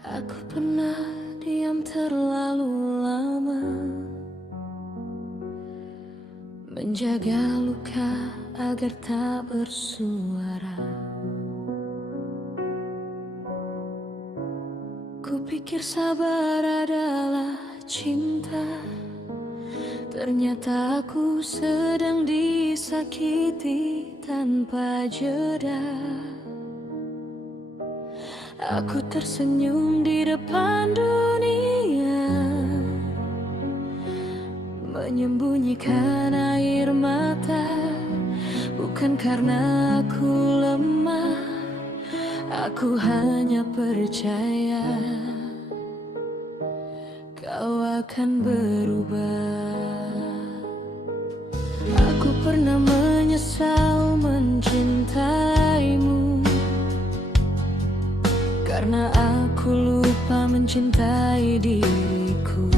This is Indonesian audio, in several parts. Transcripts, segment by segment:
Aku pernah diam terlalu lama, menjaga luka agar tak bersuara. Kupikir sabar adalah cinta, ternyata aku sedang disakiti tanpa jeda. Aku tersenyum di depan dunia, menyembunyikan air mata. Bukan karena aku lemah, aku hanya percaya kau akan berubah. Aku pernah menyesal mencintaimu, karena aku lupa mencintai diriku.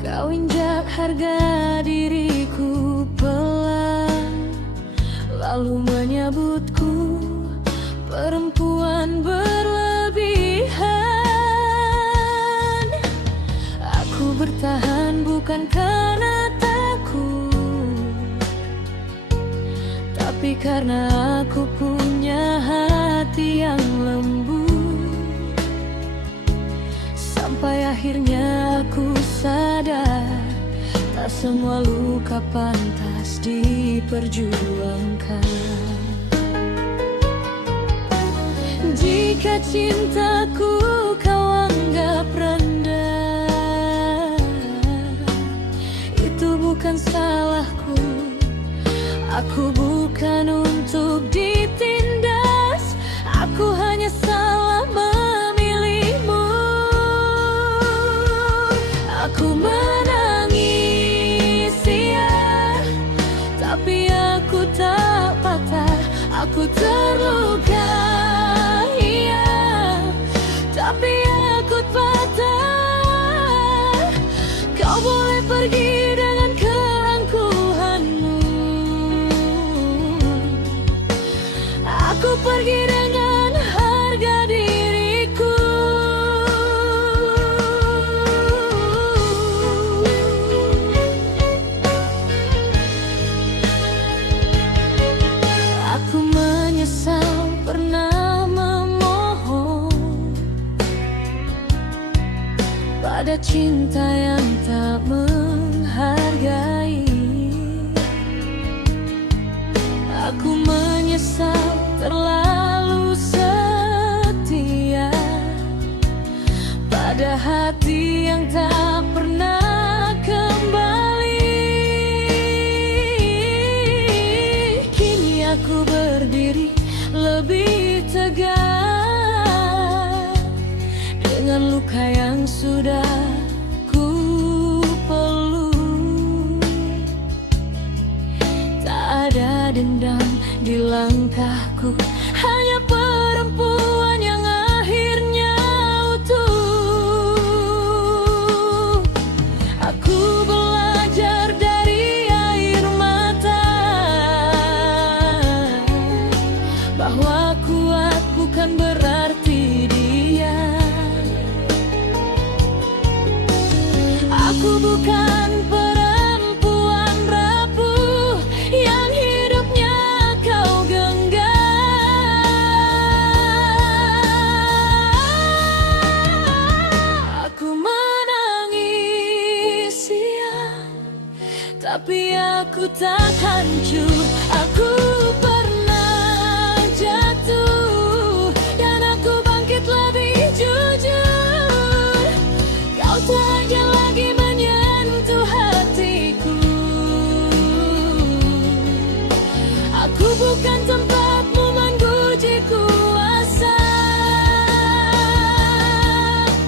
Kau injak harga diriku pelan, lalu menyebutku perempuan berlebihan. Aku bertahan bukan karena takut, tapi karena aku punya hati yang lembut. Sampai akhirnya aku sadar, tak semua luka pantas diperjuangkan. Jika cintaku kau anggap rendah, itu bukan salahku. Aku bukan untuk ditindas, aku hanya salah memilihmu. Aku menangis, ya, tapi aku tak patah. Aku terluka, iya, tapi aku patah. Kau boleh pergi dengan keangkuhanmu, aku pergi dengan harga diriku. Aku menyesal pernah memohon pada cinta yang tak menghargai. Aku menyesal terlalu setia pada hati yang tak pernah kembali. Kini aku berdiri lebih tegak dengan luka yang sudah ku peluk. Tak ada dendam di langkahku, hanya perempuan yang akhirnya utuh. Aku belajar dari air mata, bahwa kuat bukan berarti diam. Aku bukan perempuan rapuh yang hidupnya kau genggam. Aku menangis, ya, tapi aku tak hancur. Aku pernah jatuh dan aku bangkit lebih jujur. Kau tak aja lagi menyentuh hatiku. Aku bukan tempatmu menguji kuasa.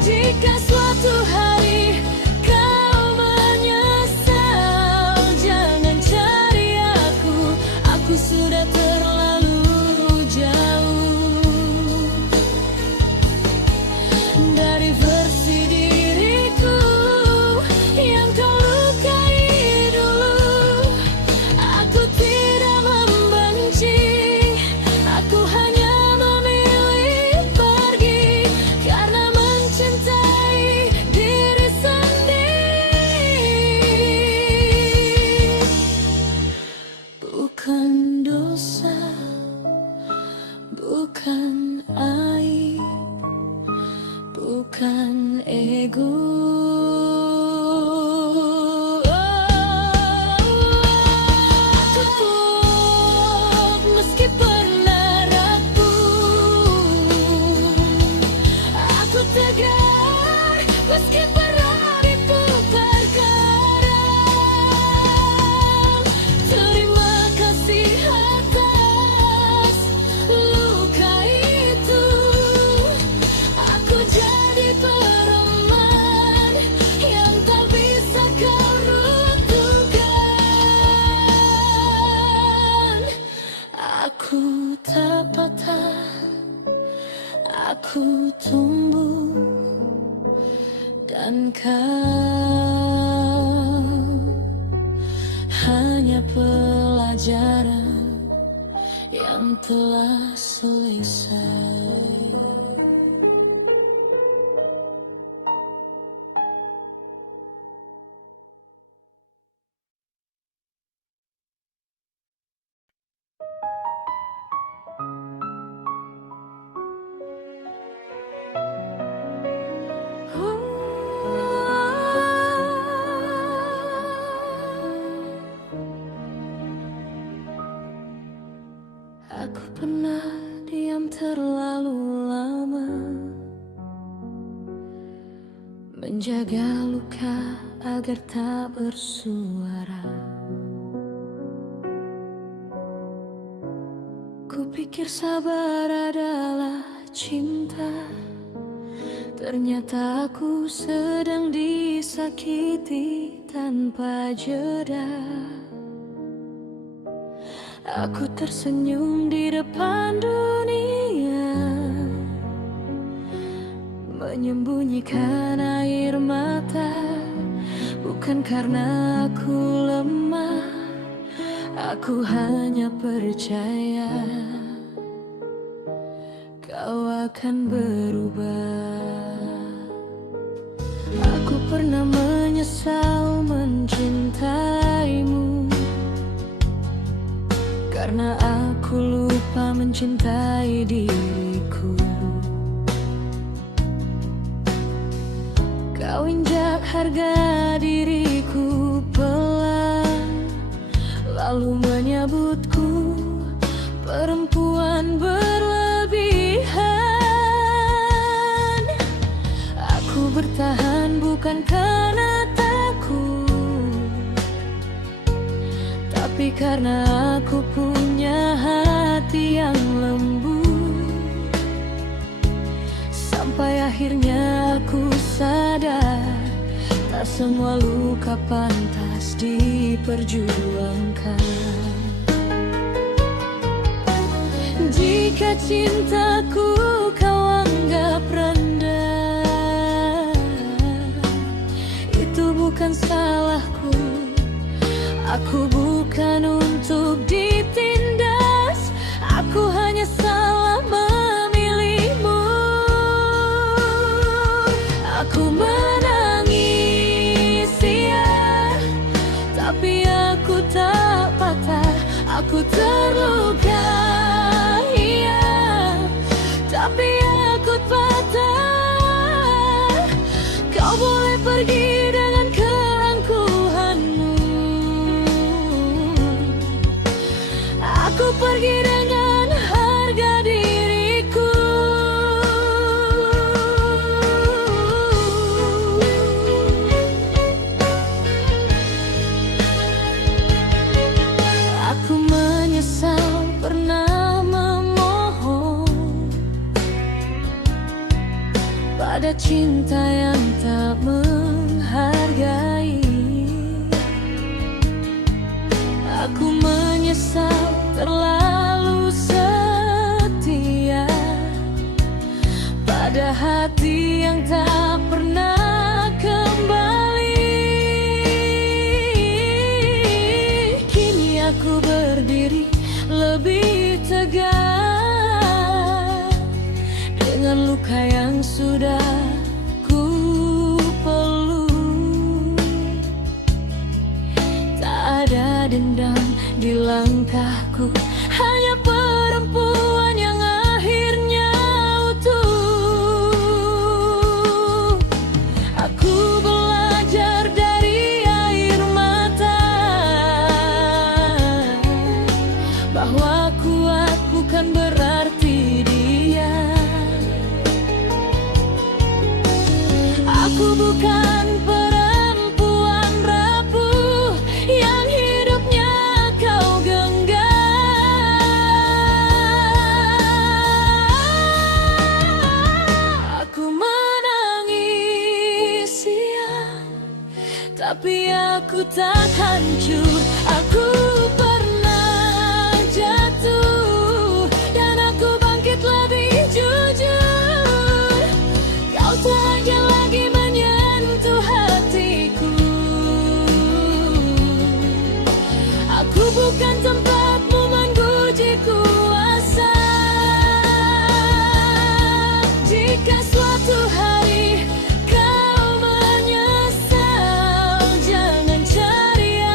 Jika suatu hari kau menyesal, jangan cari aku sudah terlalu jauh dari versi diriku yang kau lukai dulu. Aku tidak membenci, aku hanya memilih bukan aib, bukan ego. Aku kuat meski pernah rapuh, aku tegar meski pernah diputar karang. Terima kasih atas luka itu, aku jadi pereman yang tak bisa kau runtuhkan. Aku tak patah, aku tumbuh, dan kau hanya pelajaran yang telah selesai. Aku pernah diam terlalu lama, menjaga luka agar tak bersuara. Kupikir sabar adalah cinta, ternyata aku sedang disakiti tanpa jeda. Aku tersenyum di depan dunia, menyembunyikan air mata. Bukan karena aku lemah, aku hanya percaya kau akan berubah. Aku pernah menyesal mencintaimu, karena aku lupa mencintai diriku. Kau injak harga diriku pelan, lalu menyebutku perempuan berlebihan. Aku bertahan bukan karena takut, tapi karena aku punya hati yang lembut. Sampai akhirnya aku sadar, tak semua luka pantas diperjuangkan. Jika cintaku kau anggap rendah, itu bukan salahku. Aku bukan untuk ditindas, aku hanya salah memilihmu. Aku menangis, ya, tapi aku tak patah. Aku terluka, iya, tapi aku patah. Kau boleh pergi dengan keangkuhanmu, aku pergi dengan harga diriku. Aku menyesal pernah memohon pada cinta yang tak menghargai. Aku menyesal terlalu setia pada hati yang tak pernah kembali. Kini aku berdiri lebih tegak dengan luka yang sudah ku peluk. Tak ada dendam di langkahku, hanya perempuan yang akhirnya aku tak hancur. Aku pernah jatuh dan aku bangkit lebih jujur. Kau tak akan lagi menyentuh hatiku. Aku bukan tempatmu menguji kuasa. Jika suatu hari kau menyesal, jangan cari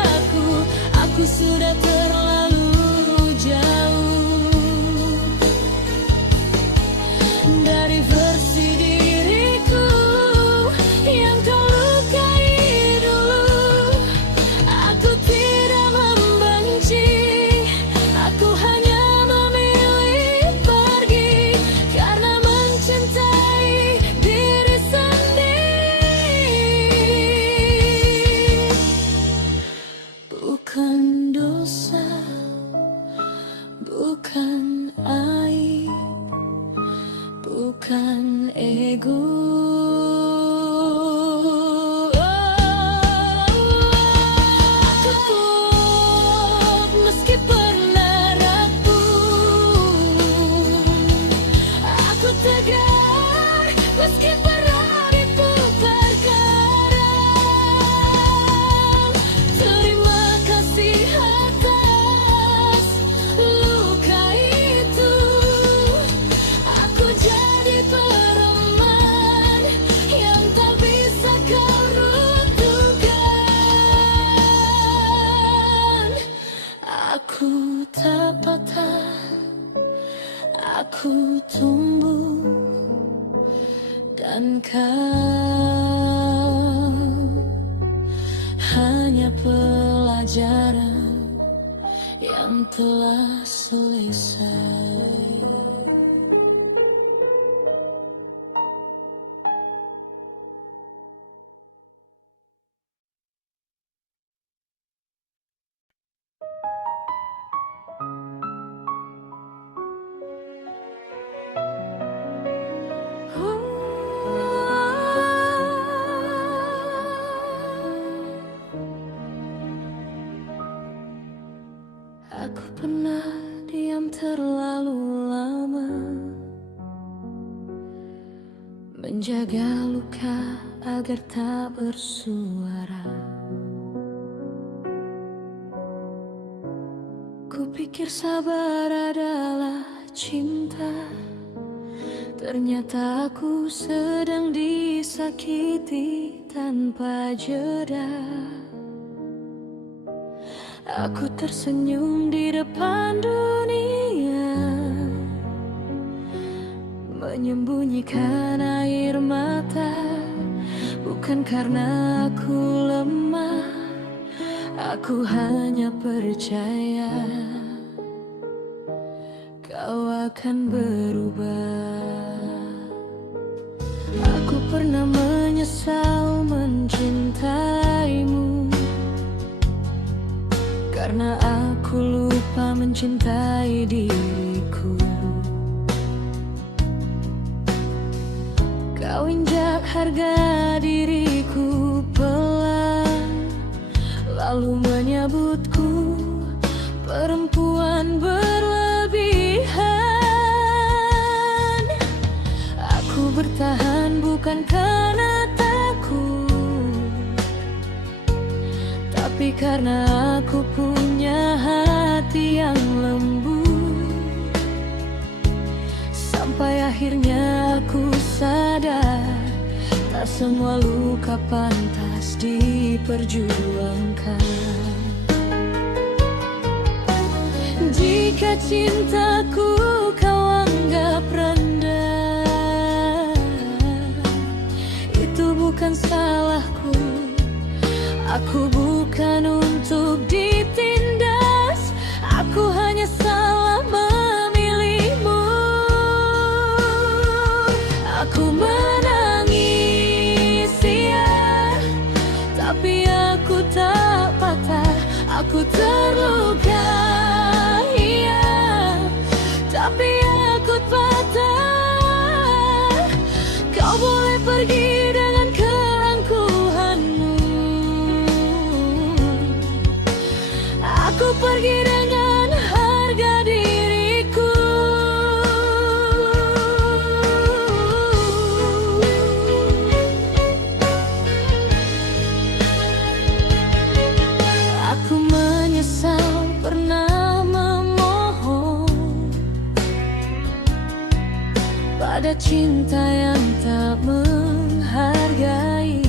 aku sudah terlalu jauh dari versi diriku yang kau lukai dulu. Aku tidak membenci, aku hanya memilih pergi karena mencintai diri sendiri. Bukan dosa, bukan aib, bukan ego. Aku kuat meski pernah rapuh. Aku tegar meski pernah diputar karang. Terima kasih atas luka itu. Aku jadi pereman yang tak bisa kau runtuhkan. Aku tak patah, aku tumbuh, dan kau hanya pelajaran yang telah selesai. Aku pernah diam terlalu lama, menjaga luka agar tak bersuara. Kupikir sabar adalah cinta, ternyata aku sedang disakiti tanpa jeda. Aku tersenyum di depan dunia, menyembunyikan air mata. Bukan karena aku lemah, aku hanya percaya kau akan berubah. Aku pernah menyesal mencintaimu, karena aku lupa mencintai diriku. Kau injak harga diriku pelan, lalu menyebutku perempuan berlebihan. Aku bertahan bukan karena takut, tapi karena aku punya hati yang lembut. Sampai akhirnya aku sadar, tak semua luka pantas diperjuangkan. Jika cintaku kau anggap rendah, itu bukan salahku. Aku bukan untuk ditindas, aku hanya salah memilihmu. Aku menangis, ya, tapi aku tak patah. Aku terluka, iya, tapi aku patah. Kau boleh pergi dengan keangkuhanmu, pergi dengan harga diriku. Aku menyesal pernah memohon pada cinta yang tak menghargai.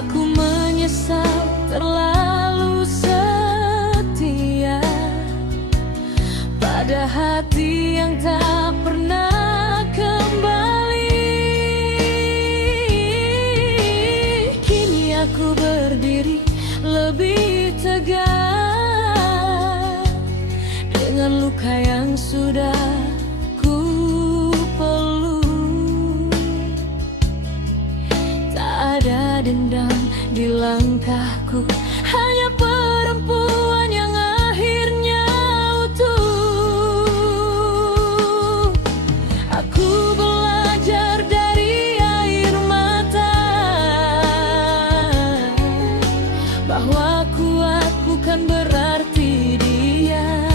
Aku menyesal terlalu setia pada hati yang tak pernah kembali. Kini aku berdiri lebih tegak dengan luka yang sudah ku peluk. Tak ada dendam di langkahku, hanya perempuan yang akhirnya utuh. Aku belajar dari air mata bahwa kuat bukan berarti dia.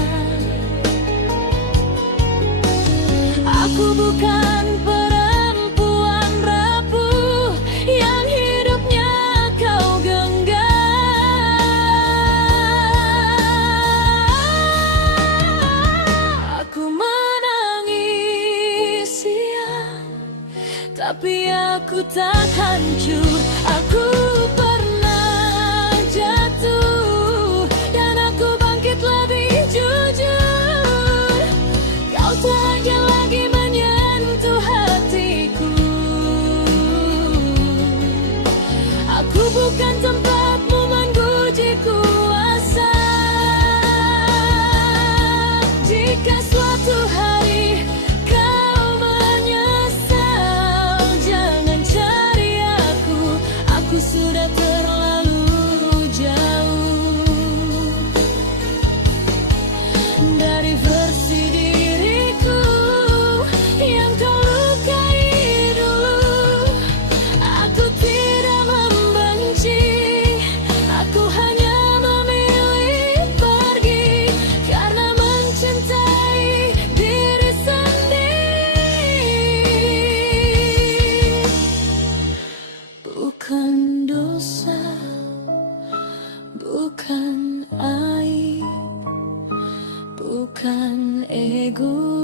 Aku bukan perempuan rapuh yang hidupnya kau genggam. Aku menangis ya, tapi aku tak hancur. Aku pernah jatuh dan aku bangkit lebih jujur. Kau tak akan lagi menyentuh hatiku. Aku bukan tempatmu menguji kuasa. Jika suatu hari kau menyesal, jangan cari aku. Aku sudah terlalu jauh dari versi diriku yang kau lukai dulu. Aku tidak membenci, aku hanya memilih pergi karena mencintai diri sendiri. Bukan dosa, bukan aib, bukan ego.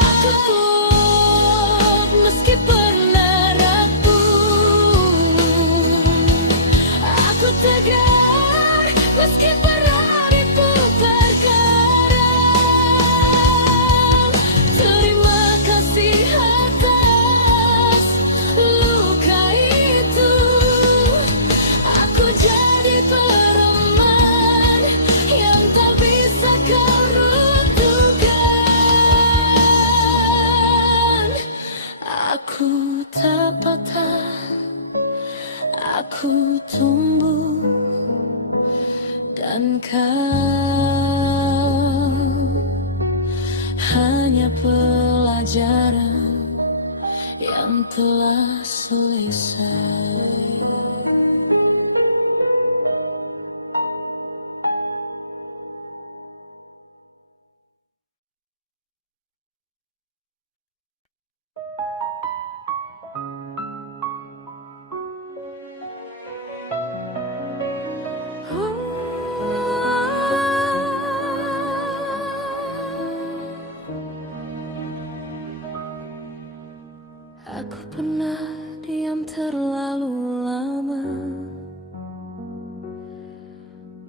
Aku kuat meski pernah rapuh. Aku tegar meski pernah dipukul karang. Terima kasih atas luka itu. Aku jadi pereman yang tak bisa kau runtuhkan. Aku tak patah, aku tumbuh, dan kau hanya pelajaran yang telah selesai. Aku pernah diam terlalu lama,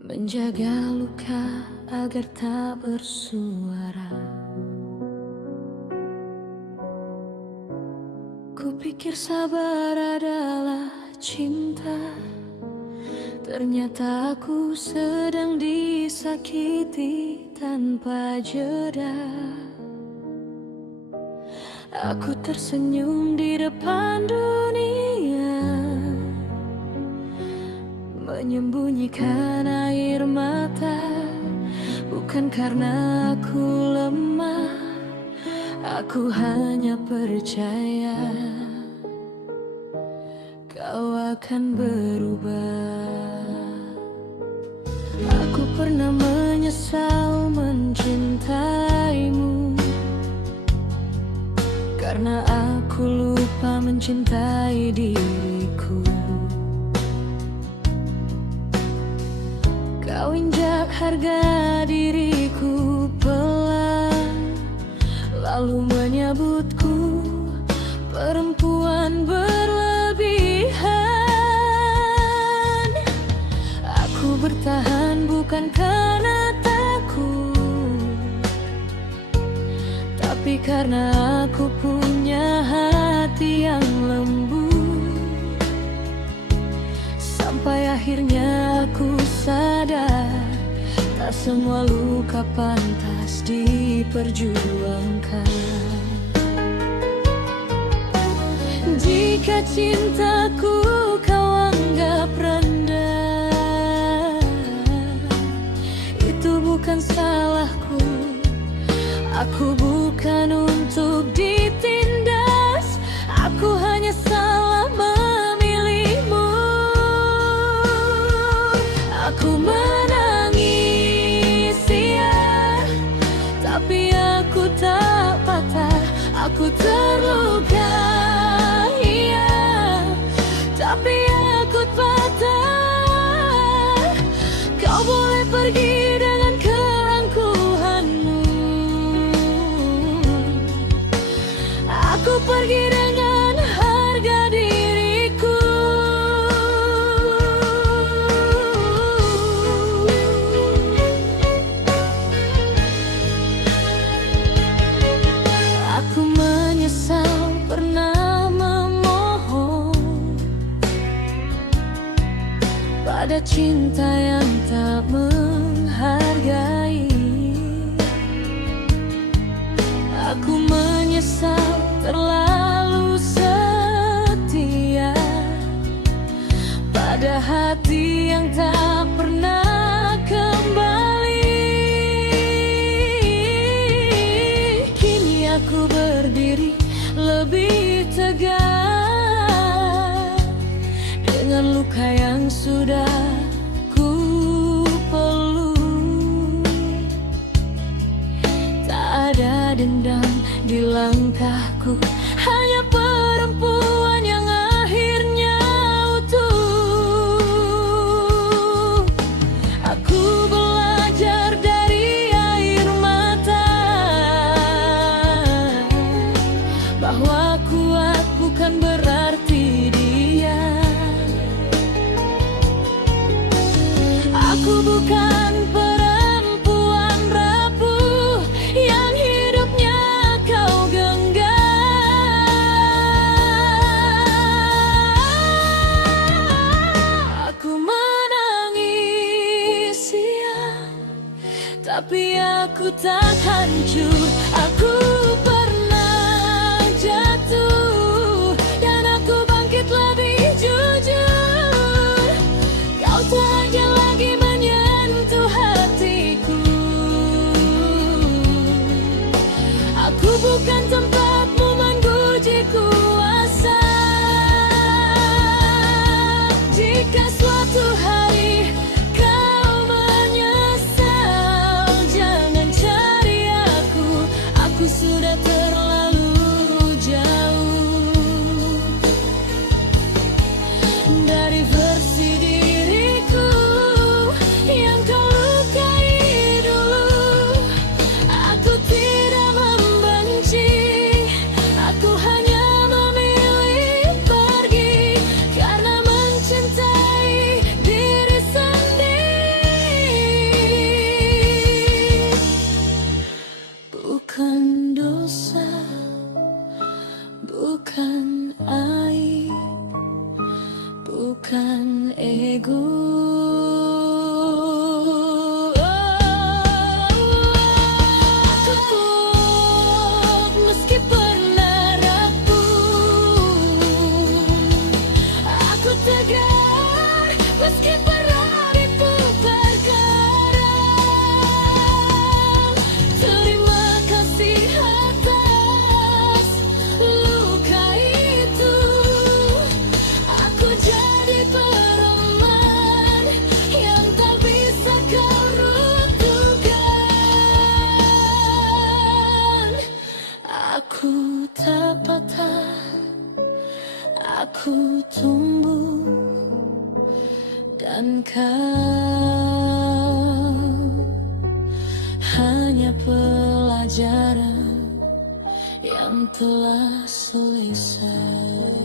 menjaga luka agar tak bersuara. Kupikir sabar adalah cinta, ternyata aku sedang disakiti tanpa jeda. Aku tersenyum di depan dunia, menyembunyikan air mata. Bukan karena aku lemah, aku hanya percaya kau akan berubah. Aku pernah menyesal mencintaimu, karena aku lupa mencintai diriku. Kau injak harga diriku pelan, lalu menyebutku perempuan berlebihan. Aku bertahan bukan karena takut, tapi karena aku punya hati yang lembut. Sampai akhirnya aku sadar, tak semua luka pantas diperjuangkan. Jika cintaku kau anggap rendah, itu bukan salahku. Aku bukan untuk ditindas, aku hanya salah memilihmu. Aku menangis, ya, tapi aku tak patah. Aku terluka, iya, tapi aku patah. Kau boleh pergi dengan keangkuhanmu, aku pergi dengan harga diriku. Aku menyesal pernah memohon pada cinta yang tak menghargai. Aku menyesal terlalu setia pada hati yang tak pernah kembali. Kini aku berdiri lebih tegak dengan luka yang sudah ku peluk. Tak ada dendam di langkahku, hanya perempuan yang akhirnya utuh. Aku belajar dari air mata bahwa kuat bukan berarti dia. Aku bukan perempuan rapuh yang hidupnya kau genggam. Aku menangis, ya, tapi aku tak hancur. Aku pernah jatuh dan aku bangkit lebih jujur. Kau tak aja lagi menyentuh hatiku. Aku bukan tempatmu menguji kuasa. Jika suatu hari kau menyesal, jangan cari aku hanya pelajaran yang telah selesai.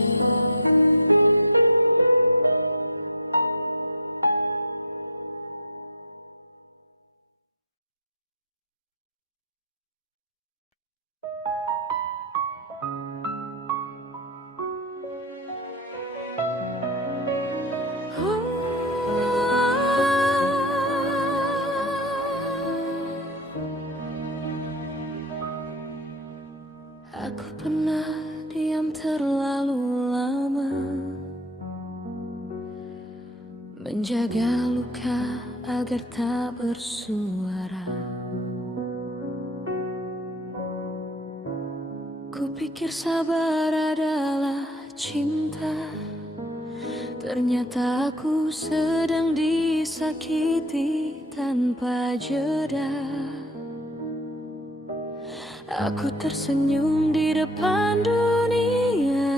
Aku pernah diam terlalu lama, menjaga luka agar tak bersuara. Kupikir sabar adalah cinta, ternyata aku sedang disakiti tanpa jeda. Aku tersenyum di depan dunia,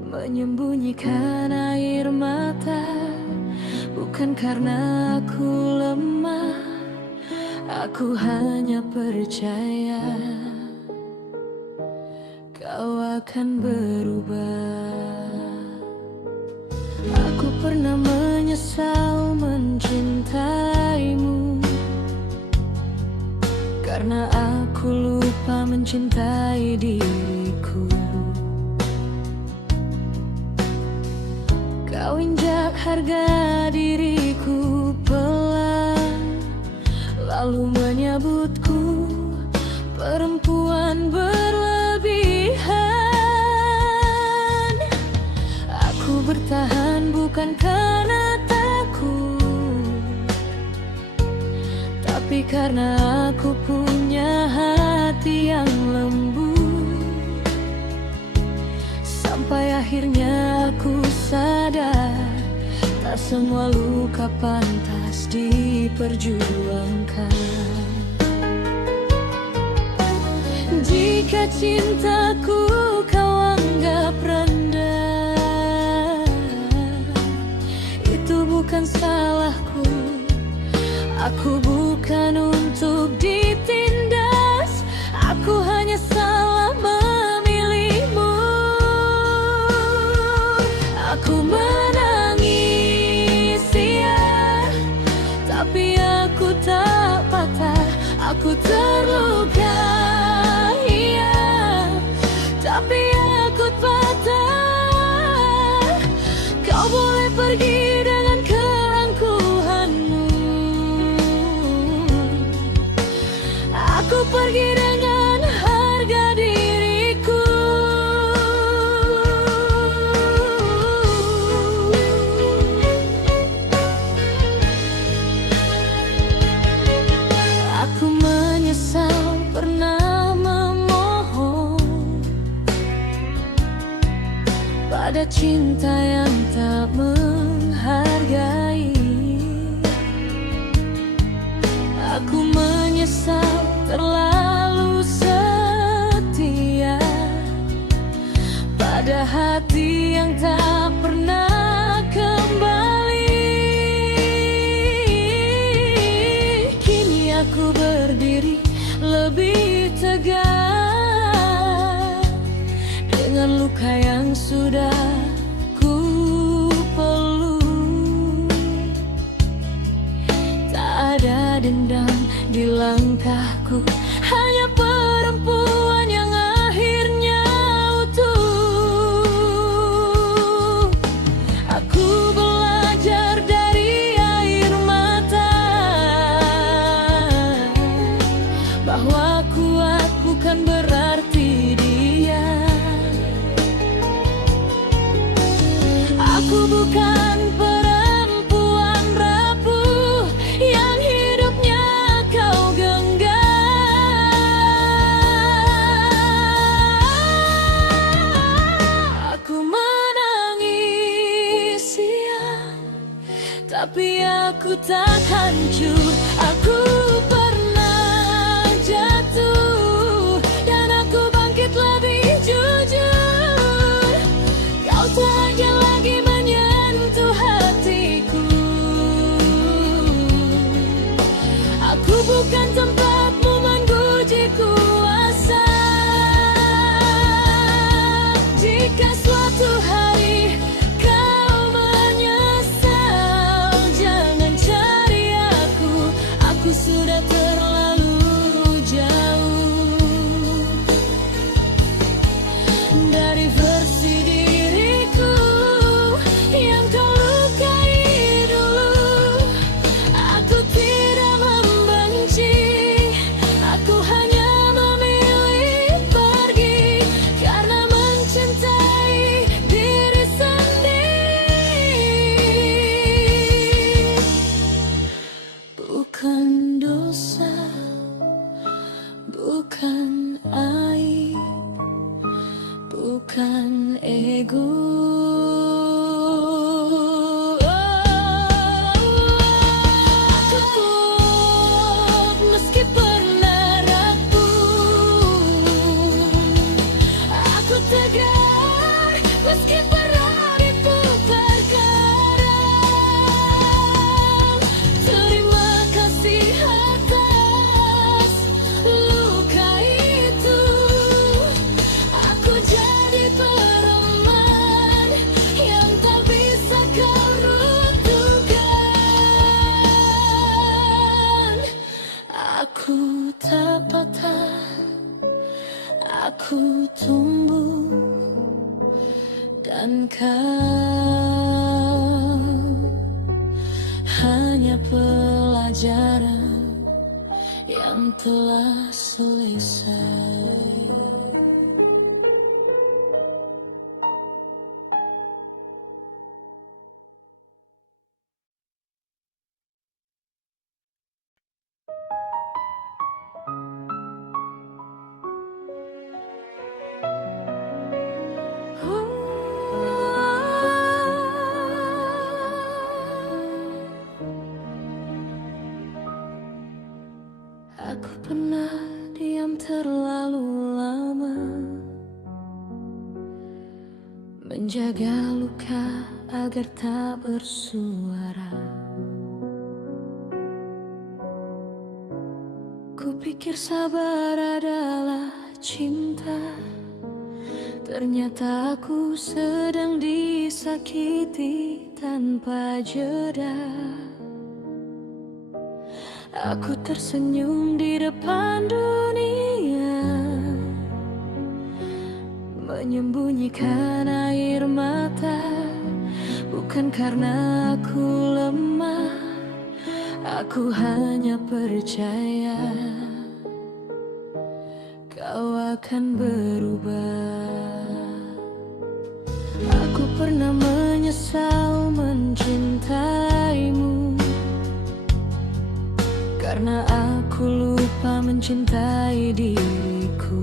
menyembunyikan air mata. Bukan karena aku lemah, aku hanya percaya kau akan berubah. Aku pernah menyesal mencintaimu, karena aku lupa mencintai diriku. Kau injak harga diriku pelan, lalu menyebutku perempuan berlebihan. Aku bertahan bukan karena takut, tapi karena aku punya hati yang lembut. Sampai akhirnya aku sadar, tak semua luka pantas diperjuangkan. Jika cintaku kau anggap rendah, itu bukan salahku. Aku bukan untuk ditindas, aku hanya salah memilihmu. Aku menangis, ya, tapi aku tak patah. Aku terluka, iya, tapi aku patah. Kau boleh pergi dengan keangkuhanmu, aku pergi dengan harga diriku. Aku menyesal pernah memohon pada cinta yang tak menghargai. Aku menyesal terlalu setia pada hati yang tak pernah kembali. Kini aku berdiri lebih tegak dengan luka yang sudah ku peluk. Tak ada dendam di langkahku, hanya perempuan yang akhirnya utuh. Aku belajar dari air mata bahwa kuat bukan berarti dia. Aku bukan perempuan rapuh yang hidupnya kau genggam. Aku menangis, ya, tapi aku tak hancur. Aku pernah jatuh dan aku bangkit lebih jujur. Kau tak akan lagi menyentuh hati bukan tempatmu menguji kuasa. Jika suatu hari kau menyesal, jangan cari aku sudah terlalu jauh dari versi diriku yang kau lukai dulu. Aku tidak membenci, aku hanya memilih pergi karena mencintai diri sendiri. Bukan dosa, bukan aib, bukan ego. Aku kuat meski pernah rapuh. Aku tegar meski pernah diputar karang. Terima kasih atas luka itu. Aku jadi pereman yang tak bisa kau runtuhkan. Aku tak patah, aku tumbuh, dan kau hanya pelajaran yang telah selesai. Aku pernah diam terlalu lama, menjaga luka agar tak bersuara. Kupikir sabar adalah cinta, ternyata aku sedang disakiti tanpa jeda. Aku tersenyum di depan dunia, menyembunyikan air mata. Bukan karena aku lemah, aku hanya percaya kau akan berubah. Aku pernah menyesal mencintaimu, karena aku lupa mencintai diriku.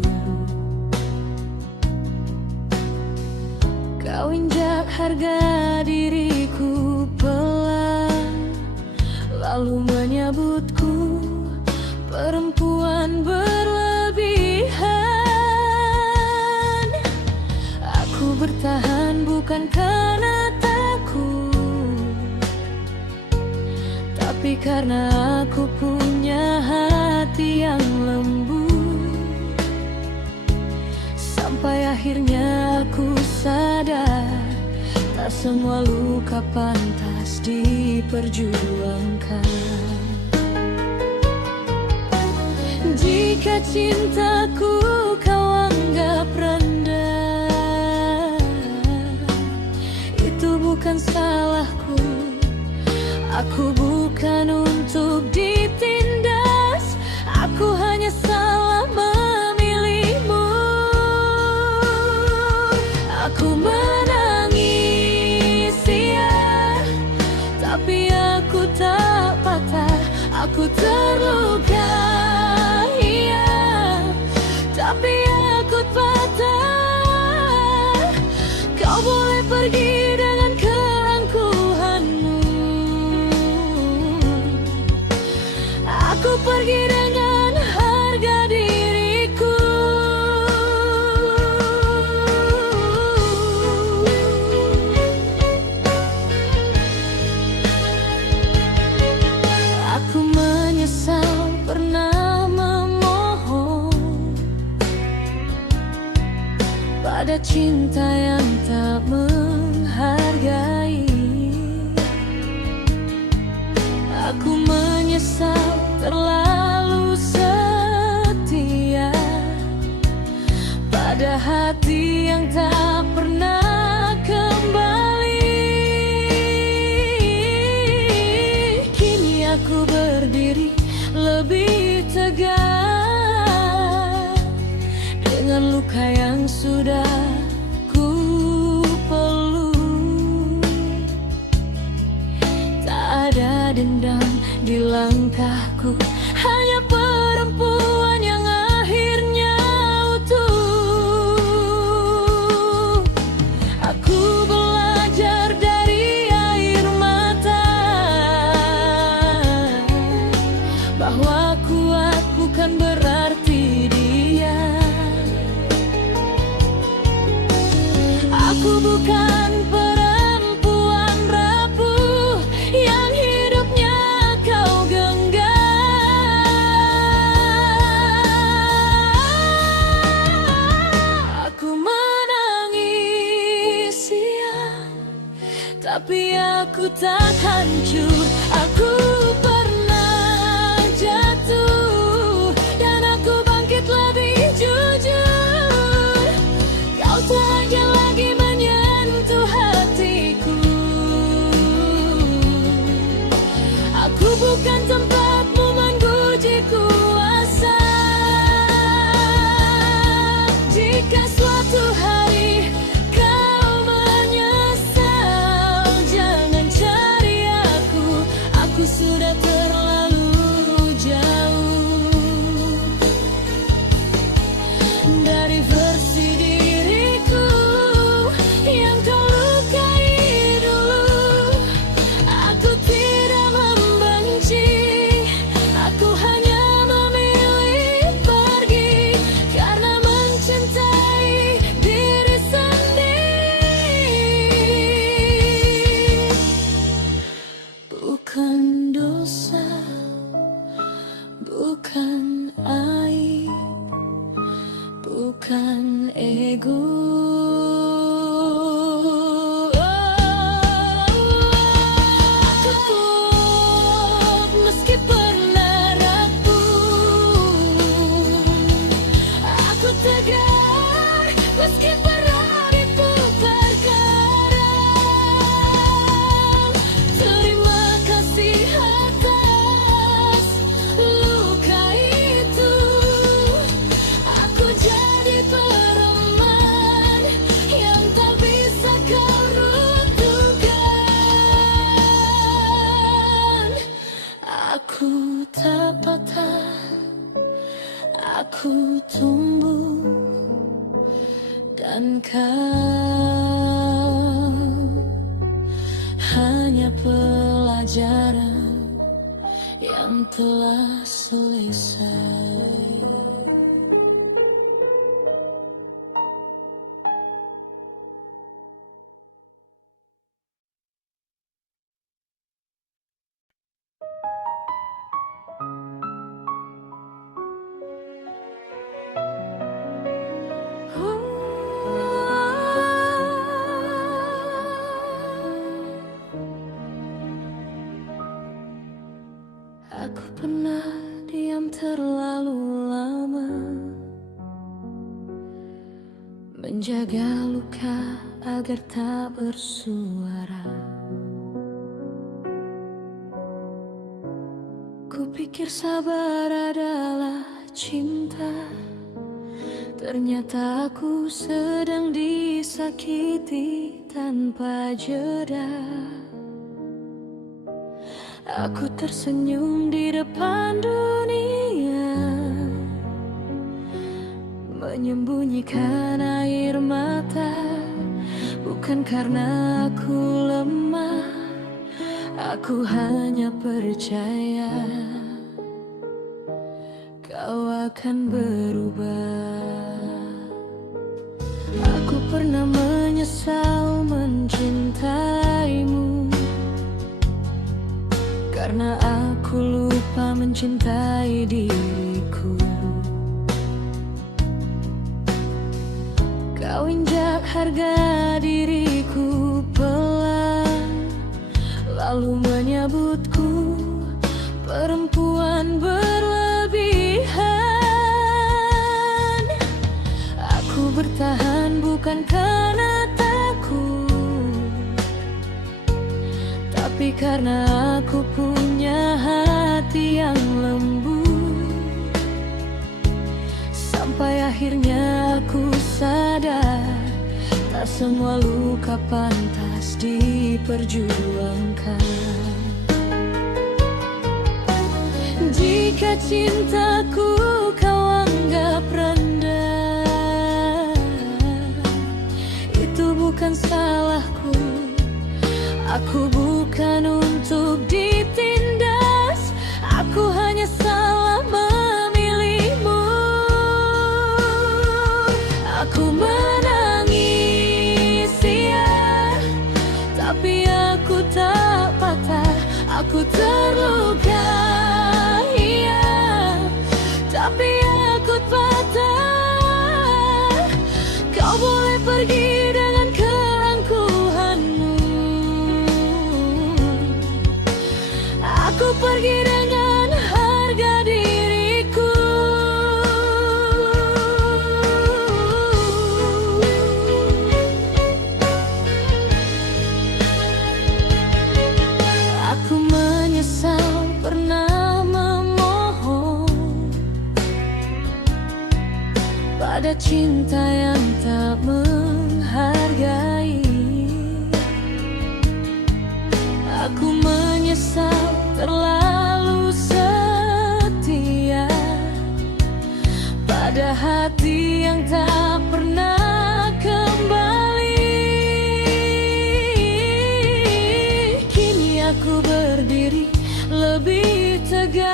Kau injak harga diriku pelan, lalu menyebutku perempuan berlebihan. Aku bertahan bukan karena takut, tapi karena aku punya hati yang lembut. Sampai akhirnya aku sadar, tak semua luka pantas diperjuangkan. Jika cintaku kau anggap rendah, itu bukan salahku. Aku bukan untuk ditindas, aku hanya salah memilihmu. Aku menangis, ya, tapi aku tak patah. Aku terluka, iya, tapi aku patah. Kau boleh pergi dengan keangkuhanmu, aku pergi dengan harga diriku. Aku menyesal pernah menyesal terlalu setia pada hati yang tak pernah kembali. Kini aku berdiri lebih tegak dengan luka yang sudah ku peluk. Tak ada dendam di langkahku, hanya perempuan yang akhirnya utuh. Aku belajar dari air mata bahwa kuat bukan berarti dia. Aku bukan perempuan rapuh yang hidupnya kau genggam. Aku menangis ya, tapi aku tak hancur. Aku pernah jatuh dan aku bangkit lebih jujur. Kau tak akan lagi menyentuh hatiku. Aku bukan tempatmu menguji kuasa. Jika suatu hari kau menyesal, jangan cari aku. Aku sudah terlalu jauh dari versi diriku yang kau lukai dulu. Aku tidak membenci, aku hanya memilih pergi karena mencintai diri sendiri. Bukan dosa, bukan aib, bukan ego. Aku kuat meski pernah rapuh. Aku tegar meski pernah dipukul karang. Terima kasih atas luka itu. Aku jadi pereman yang tak bisa kau runtuhkan. Aku tak patah, aku tumbuh, dan kau hanya pelajaran yang telah selesai. Aku pernah diam terlalu lama, menjaga luka agar tak bersuara. Kupikir sabar adalah cinta, ternyata aku sedang disakiti tanpa jeda. Aku tersenyum di depan dunia, menyembunyikan air mata. Bukan karena aku lemah, aku hanya percaya kau akan berubah. Aku pernah menyesal mencintaimu, karena aku lupa mencintai diriku. Kau injak harga diriku pelan, lalu menyebutku perempuan berlebihan. Aku bertahan bukan karena takut, tapi karena aku punya hati yang lembut. Sampai akhirnya aku sadar, tak semua luka pantas diperjuangkan. Jika cintaku kau anggap rendah, itu bukan salahku. Aku bukan untuk ditindas, aku hanya salah memilihmu. Aku menangis, ya, tapi aku tak patah. Aku terluka, iya, tapi aku patah. Kau boleh pergi dengan keangkuhanmu, aku pergi dengan harga diriku. Aku menyesal pernah memohon pada cinta yang tak menghargai. Aku menyesal terlalu setia pada hati yang tak pernah kembali. Kini aku berdiri lebih tegak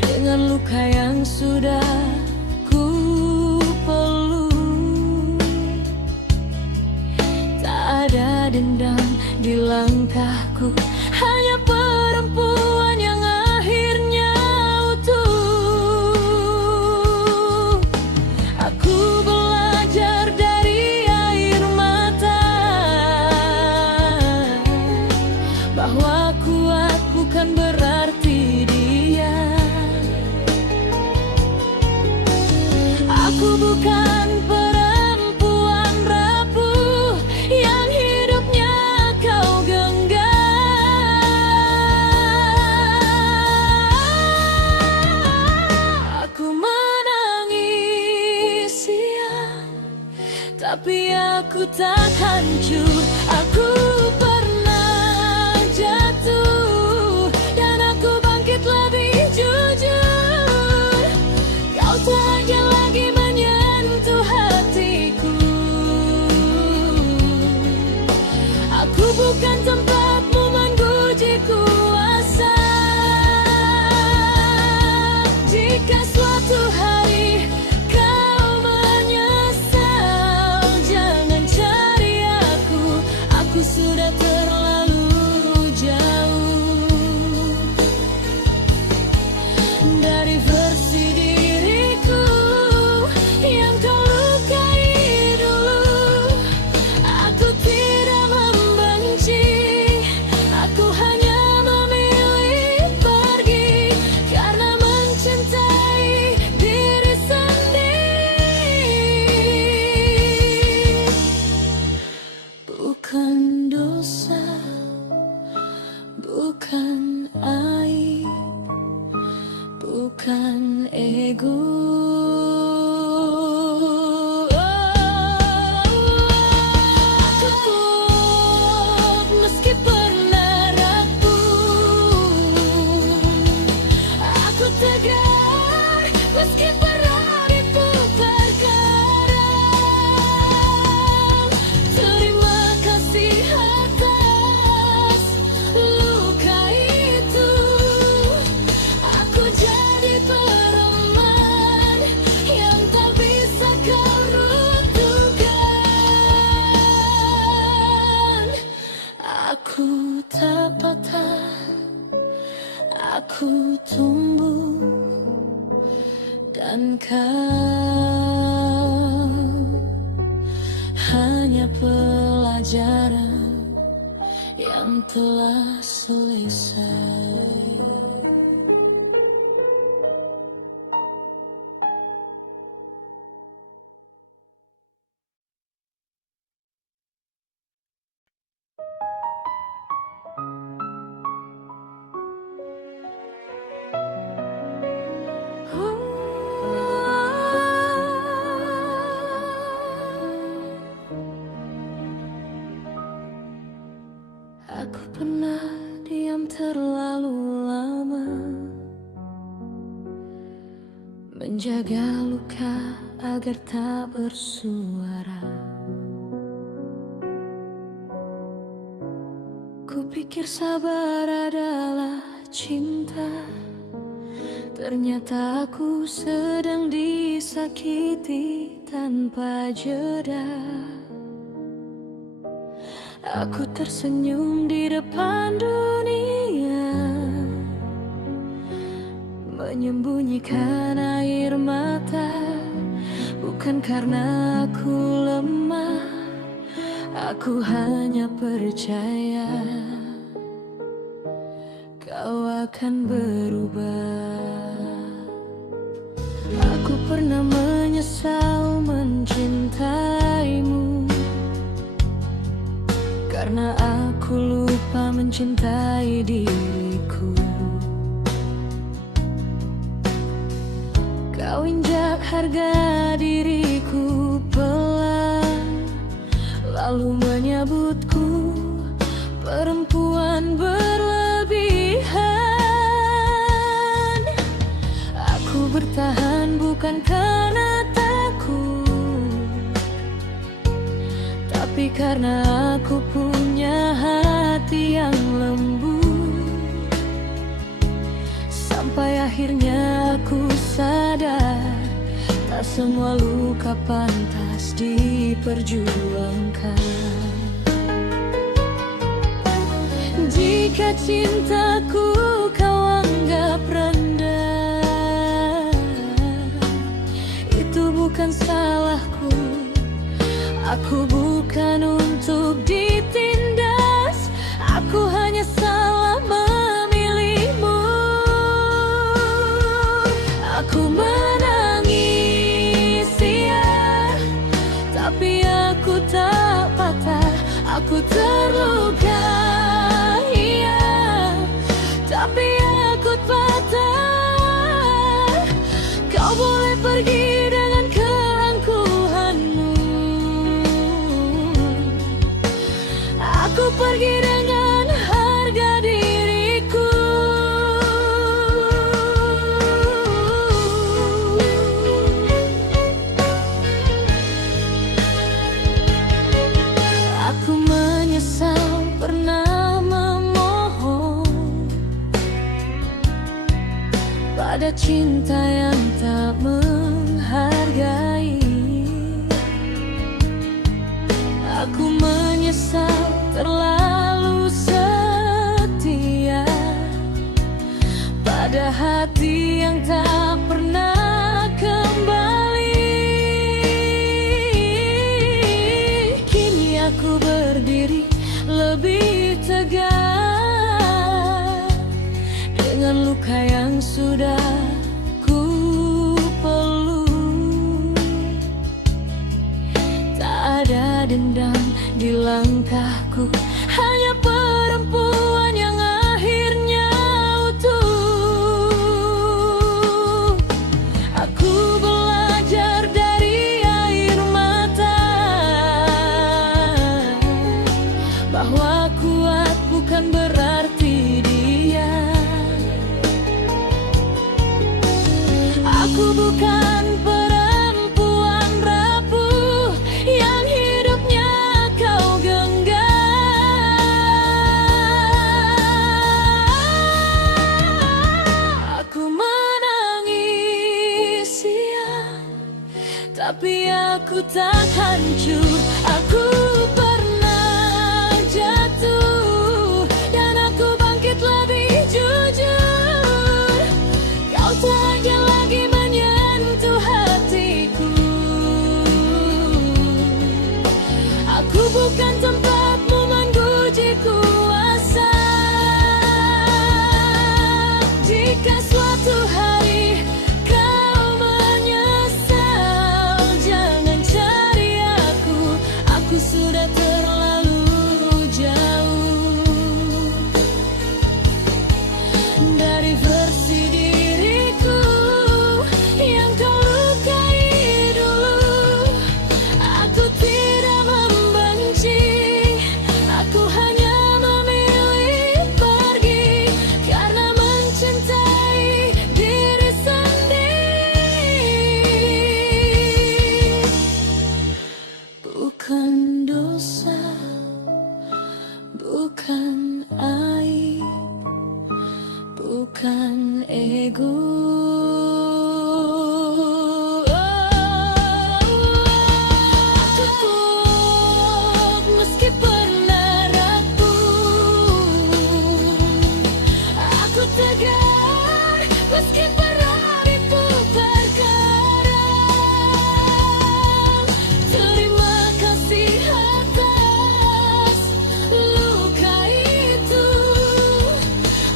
dengan luka yang sudah ku peluk. Tak ada dendam di langkahku, hanya perempuan yang akhirnya utuh. Aku belajar dari air mata bahwa kuat bukan berarti dia. Aku bukan perempuan rapuh yang hidupnya kau genggam. Aku menangis, ya, tapi aku tak hancur. Aku pernah jatuh dan aku bangkit lebih jujur. Kau tak lagi menyentuh hatiku. Aku bukan tempatmu menguji kuasa. Jika suatu hari kau menyesal, jangan cari aku. Aku sudah terlalu jauh dari versi diriku yang kau lukai dulu. Aku tidak membenci, aku hanya memilih pergi karena mencintai diri sendiri. Bukan dosa, bukan aib, bukan ego. Aku kuat meski pernah rapuh. Aku tegar meski pernah dipukul karang. Terima kasih atas luka itu. Aku jadi pereman yang tak bisa kau runtuhkan. Aku tak patah, aku tumbuh, dan kau hanya pelajaran yang telah selesai. Aku pernah diam terlalu lama, menjaga luka agar tak bersuara. Kupikir sabar adalah cinta, ternyata aku sedang disakiti tanpa jeda. Aku tersenyum di depan dunia, menyembunyikan air mata. Bukan karena aku lemah, aku hanya percaya kau akan berubah. Aku pernah menyesal mencintaimu, karena aku lupa mencintai diriku. Kau injak harga diriku pelan, lalu menyebutku perempuan berlebihan. Aku bertahan bukan karena takut, tapi karena aku punya hati yang lembut. Sampai akhirnya aku sadar, tak semua luka pantas diperjuangkan. Jika cintaku kau anggap rendah, itu bukan salahku. Aku bukan untuk ditindas, aku hanya salah memilihmu. Aku menangis, ya, tapi aku tak patah. Aku terluka, iya, tapi aku patah. Kau boleh pergi dengan keangkuhanmu, aku pergi dengan harga diriku. Aku menyesal pernah memohon pada cinta yang tak menghargai. Aku menyesal terlalu setia pada hati yang tak pernah kembali. Kini aku berdiri lebih tegak dengan luka yang sudah ku peluk. Tak ada dendam di langkahku, hanya perempuan yang akhirnya utuh. Aku belajar dari air mata bahwa kuat bukan berarti dia. Aku bukan perempuan rapuh yang hidupnya kau genggam. tegar meski hariku berkaram. Terima kasih atas luka itu.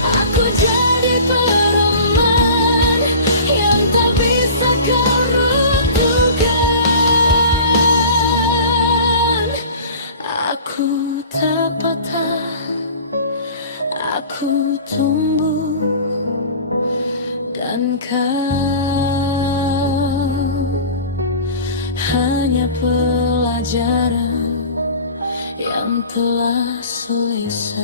Aku jadi pereman yang tak bisa kau runtuhkan. Aku tak patah, aku tumbuh, dan kau hanya pelajaran yang telah selesai.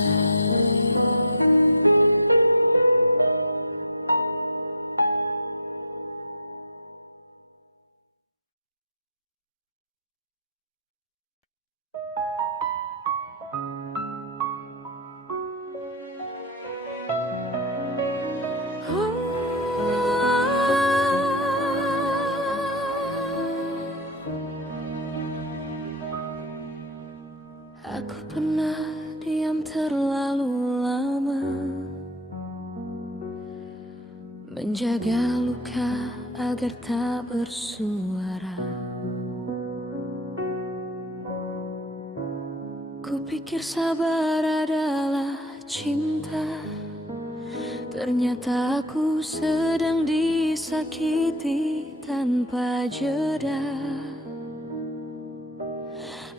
Aku pernah diam terlalu lama, menjaga luka agar tak bersuara. Kupikir sabar adalah cinta, ternyata aku sedang disakiti tanpa jeda.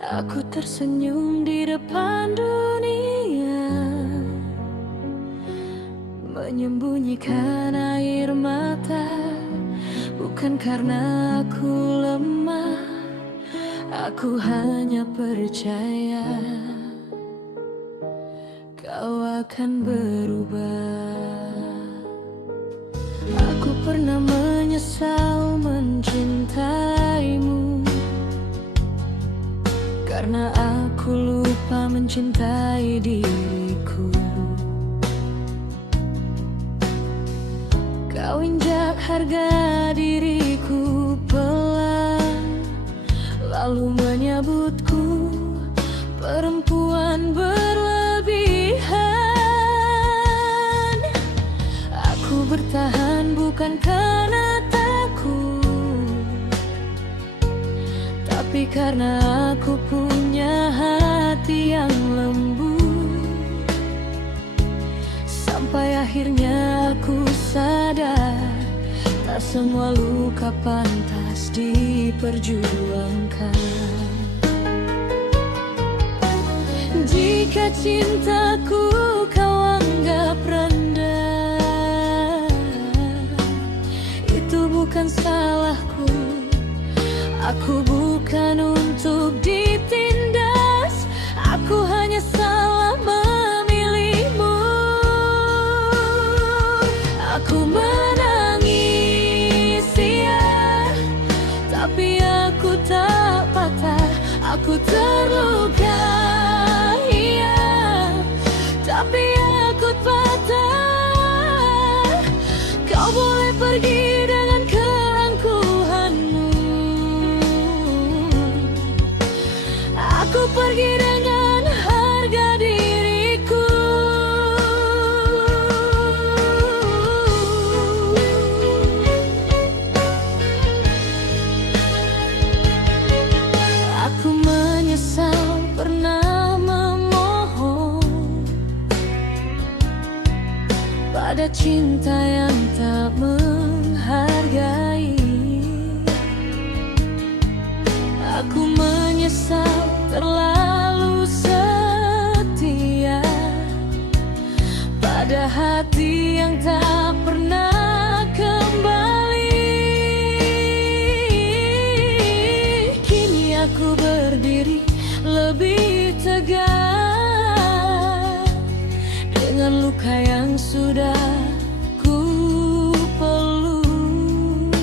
Aku tersenyum di depan dunia, menyembunyikan air mata. Bukan karena aku lemah, aku hanya percaya kau akan berubah. Aku pernah menyesal mencintaimu, karena aku lupa mencintai diriku. Kau injak harga diriku pelan, lalu menyebutku perempuan berlebihan. Aku bertahan bukan karena takut, tapi karena aku punya hati yang lembut. Sampai akhirnya aku sadar, tak semua luka pantas diperjuangkan. Jika cintaku kau anggap rendah, itu bukan salahku. Aku bukan untuk ditindas, aku hanya salah memilihmu. Aku menangis, ya, tapi aku tak patah. Aku terluka, iya, tapi aku patah. Kau boleh pergi dengan keangkuhanmu, aku pergi dengan harga diriku. Aku menyesal pernah memohon pada cinta yang tak menghargai. Aku menyesal terlalu setia pada hati yang tak pernah kembali. Kini aku berdiri lebih tegak dengan luka yang sudah ku peluk.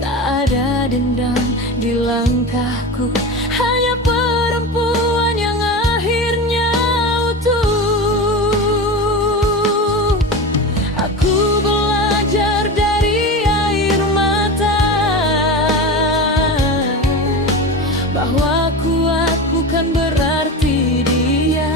Tak ada dendam di langkahku, hanya perempuan yang akhirnya utuh. Aku belajar dari air mata bahwa kuat bukan berarti dia.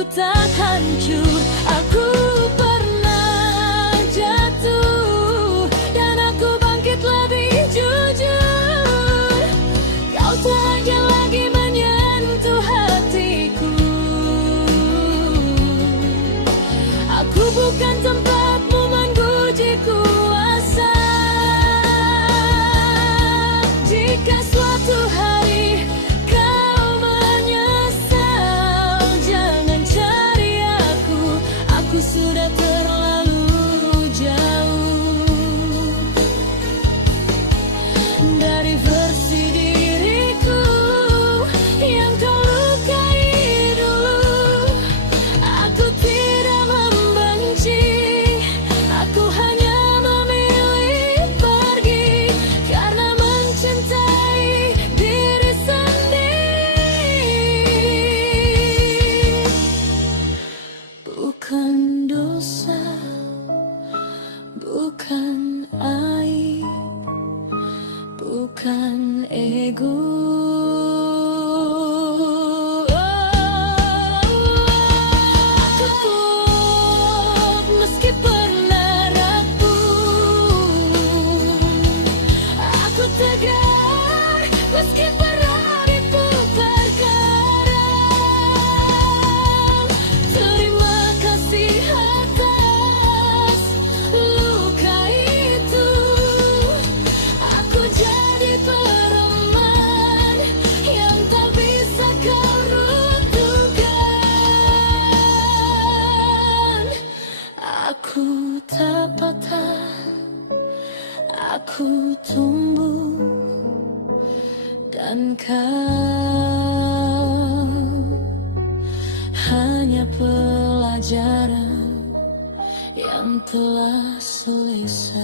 Aku tak hancur, aku pernah jatuh, dan aku bangkit lebih jujur. Kau tak hanya lagi menyentuh hatiku. Aku bukan tempatmu menguji kuasa. Jika suatu hari kau menyesal, jangan cari aku sudah terlalu jauh dari versi diriku yang kau lukai dulu. Aku tidak membenci, aku hanya memilih pergi karena mencintai diri sendiri. Bukan dosa, bukan aib, bukan ego. Aku kuat meski pernah rapuh. Aku tegar meski pernah dipukul karang. Terima kasih atas luka itu. Aku jadi pereman yang tak bisa kau runtuhkan. Aku tak patah, aku tumbuh, dan kau hanya pelajaran yang telah selesai.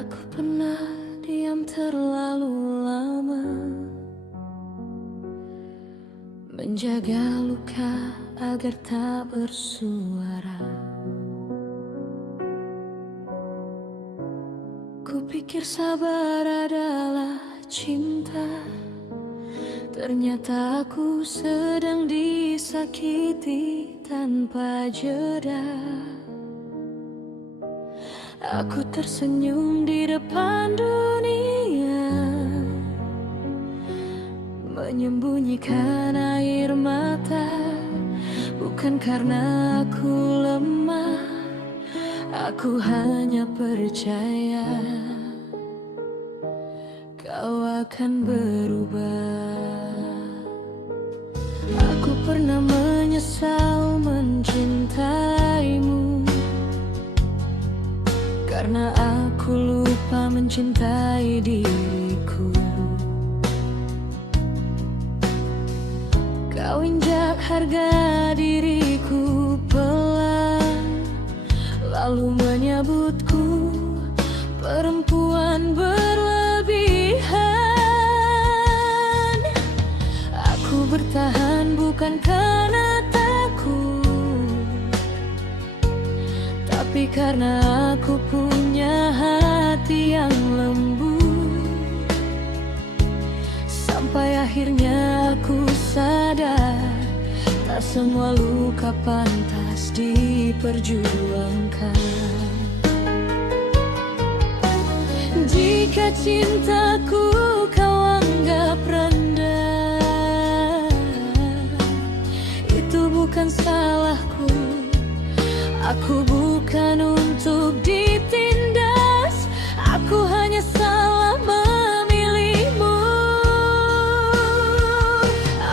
Aku pernah diam terlalu lama, menjaga luka agar tak bersuara. Kupikir sabar adalah cinta, ternyata aku sedang disakiti tanpa jeda. Aku tersenyum di depan dunia, menyembunyikan air mata. Bukan karena aku lemah, aku hanya percaya kau akan berubah. Aku pernah menyesal mencintaimu, karena aku lupa mencintai diriku. Kau injak harga diriku pelan, lalu menyebutku perempuan berlebihan. Aku bertahan bukan karena takut, tapi karena aku punya hati yang lembut. Sampai akhirnya aku sadar, tak semua luka pantas diperjuangkan. Jika cintaku kau anggap rendah, itu bukan salahku. Aku bukan untuk ditindas, aku hanya salah memilihmu.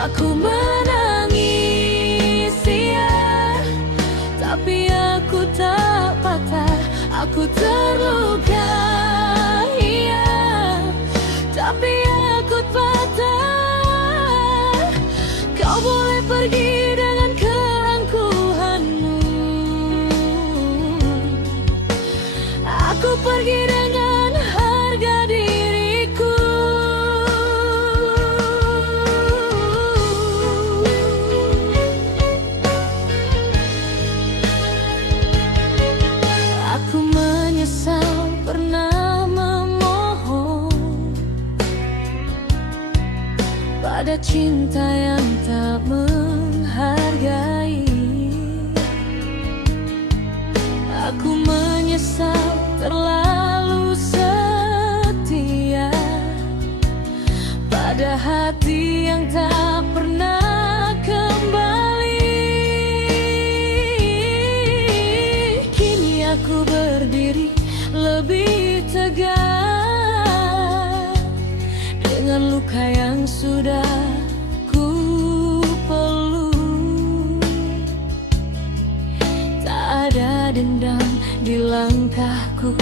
Aku menangis, ya, tapi aku tak patah. Aku terluka, iya, tapi aku patah. pergi dengan harga diriku. Aku menyesal pernah memohon pada cinta yang tak menghargai. Aku menyesal terlalu setia pada hati yang tak pernah kembali. Kini aku berdiri lebih tegak dengan luka yang sudah ku peluk. Tak ada dendam di langkahku.